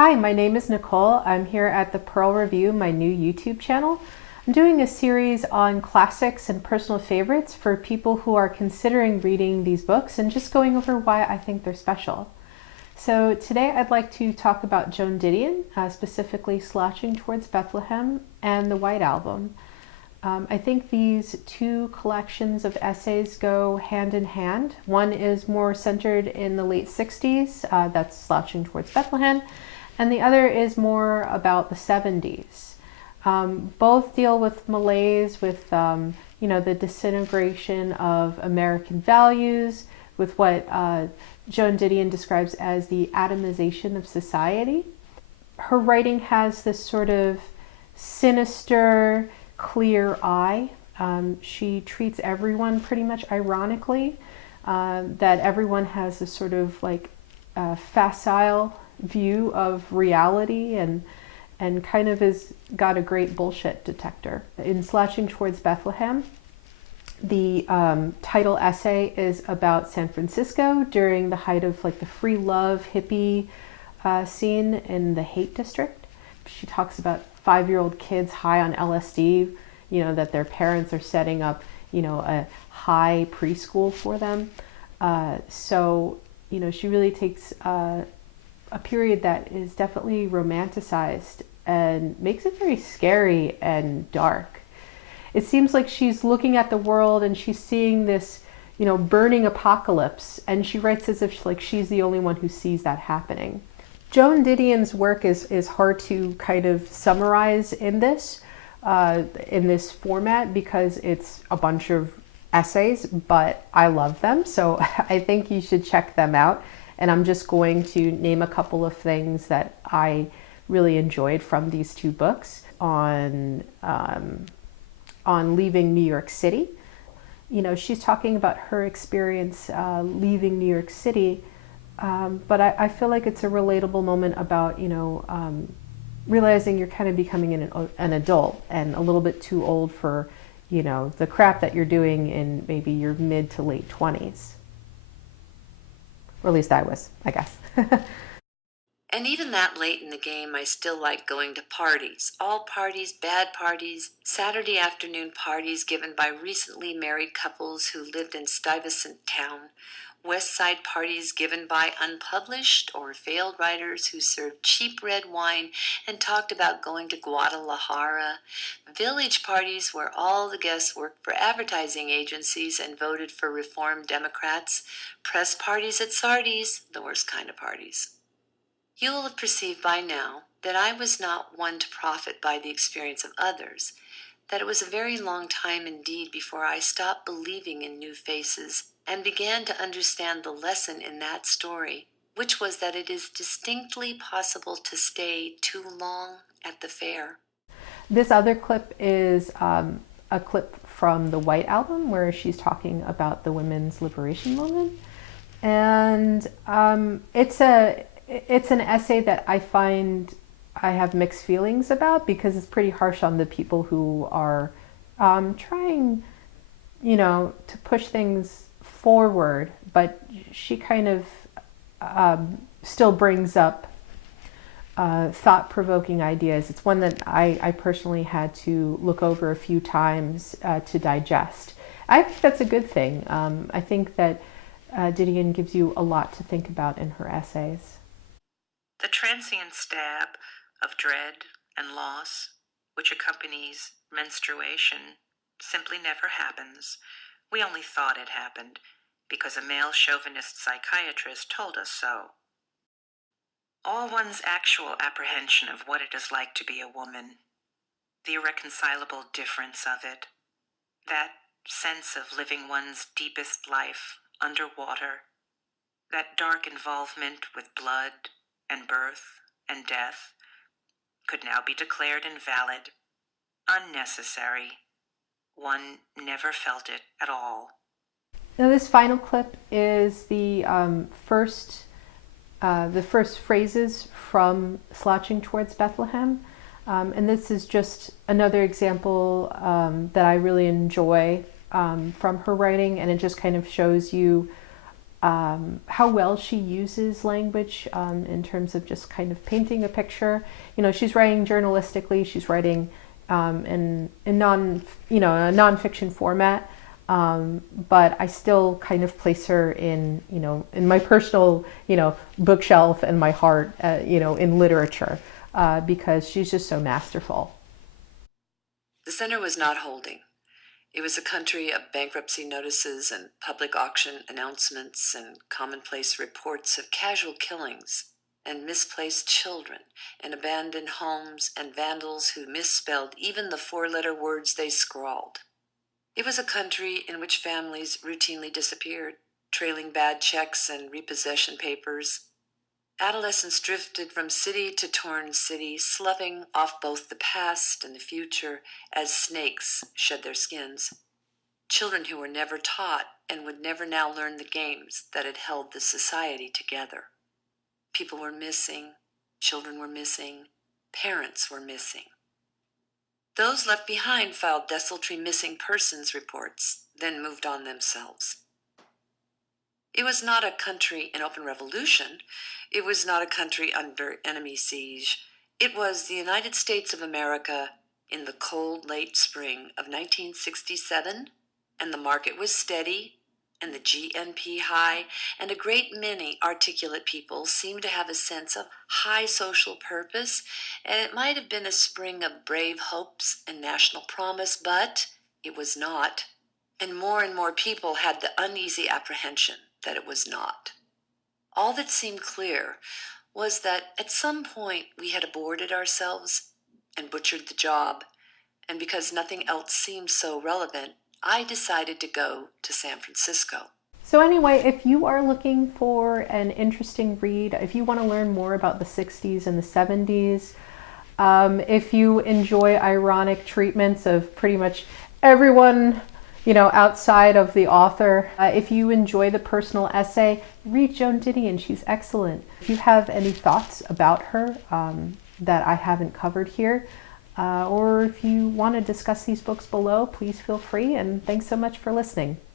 Hi, my name is Nicole. I'm here at the Pearl Review, my new YouTube channel. I'm doing a series on classics and personal favorites for people who are considering reading these books and just going over why I think they're special. So today I'd like to talk about Joan Didion, specifically Slouching Towards Bethlehem and the White Album. I think these two collections of essays go hand in hand. One is more centered in the late 60s, that's Slouching Towards Bethlehem, and the other is more about the 70s. Both deal with malaise, with the disintegration of American values, with what Joan Didion describes as the atomization of society. Her writing has this sort of sinister, clear eye. She treats everyone pretty much ironically, that everyone has this sort of like facile view of reality and kind of has got a great bullshit detector. In Slouching Towards Bethlehem, the title essay is about San Francisco during the height of like the free love hippie scene in the Haight District. She talks about 5-year-old kids high on LSD, that their parents are setting up, a high preschool for them. So she really takes a period that is definitely romanticized and makes it very scary and dark. It seems like she's looking at the world and she's seeing this, burning apocalypse, and she writes as if like she's the only one who sees that happening. Joan Didion's work is hard to kind of summarize in this format because it's a bunch of essays, but I love them, so I think you should check them out. And I'm just going to name a couple of things that I really enjoyed from these two books. On leaving New York City, she's talking about her experience leaving New York City. But I feel like it's a relatable moment about, realizing you're kind of becoming an adult and a little bit too old for, the crap that you're doing in maybe your mid to late 20s. Or at least I was, I guess. And even that late in the game, I still like going to parties. All parties, bad parties, Saturday afternoon parties given by recently married couples who lived in Stuyvesant Town, West Side parties given by unpublished or failed writers who served cheap red wine and talked about going to Guadalajara, village parties where all the guests worked for advertising agencies and voted for Reform Democrats, press parties at Sardi's, the worst kind of parties. You will have perceived by now that I was not one to profit by the experience of others, that it was a very long time indeed before I stopped believing in new faces and began to understand the lesson in that story, which was that it is distinctly possible to stay too long at the fair. This other clip is a clip from the White Album where she's talking about the women's liberation movement. And it's an essay that I find I have mixed feelings about because it's pretty harsh on the people who are trying, to push things forward, but she kind of still brings up thought-provoking ideas. It's one that I personally had to look over a few times to digest. I think that's a good thing. I think that Didion gives you a lot to think about in her essays. The transient stab of dread and loss, which accompanies menstruation, simply never happens. We only thought it happened because a male chauvinist psychiatrist told us so. All one's actual apprehension of what it is like to be a woman, the irreconcilable difference of it, that sense of living one's deepest life underwater, that dark involvement with blood and birth and death, could now be declared invalid, unnecessary. One never felt it at all. Now this final clip is the first phrases from Slouching Towards Bethlehem. And this is just another example that I really enjoy from her writing, and it just kind of shows you how well she uses language in terms of just kind of painting a picture. You know, she's writing journalistically, she's writing in a nonfiction format, but I still kind of place her in, in my personal, bookshelf and my heart, in literature, because she's just so masterful. The center was not holding. It was a country of bankruptcy notices and public auction announcements and commonplace reports of casual killings and misplaced children and abandoned homes and vandals who misspelled even the four-letter words they scrawled. It was a country in which families routinely disappeared, trailing bad checks and repossession papers. Adolescents drifted from city to torn city, sloughing off both the past and the future as snakes shed their skins. Children who were never taught and would never now learn the games that had held the society together. People were missing, children were missing, parents were missing. Those left behind filed desultory missing persons reports, then moved on themselves. It was not a country in open revolution. It was not a country under enemy siege. It was the United States of America in the cold late spring of 1967, and the market was steady, and the GNP high, and a great many articulate people seemed to have a sense of high social purpose, and it might have been a spring of brave hopes and national promise, but it was not. And more people had the uneasy apprehension that it was not. All that seemed clear was that at some point we had aborted ourselves and butchered the job, and because nothing else seemed so relevant, I decided to go to San Francisco. So anyway, if you are looking for an interesting read, if you want to learn more about the 60s and the 70s, if you enjoy ironic treatments of pretty much everyone, outside of the author, if you enjoy the personal essay, read Joan Didion. She's excellent. If you have any thoughts about her that I haven't covered here, or if you want to discuss these books below, please feel free, and thanks so much for listening.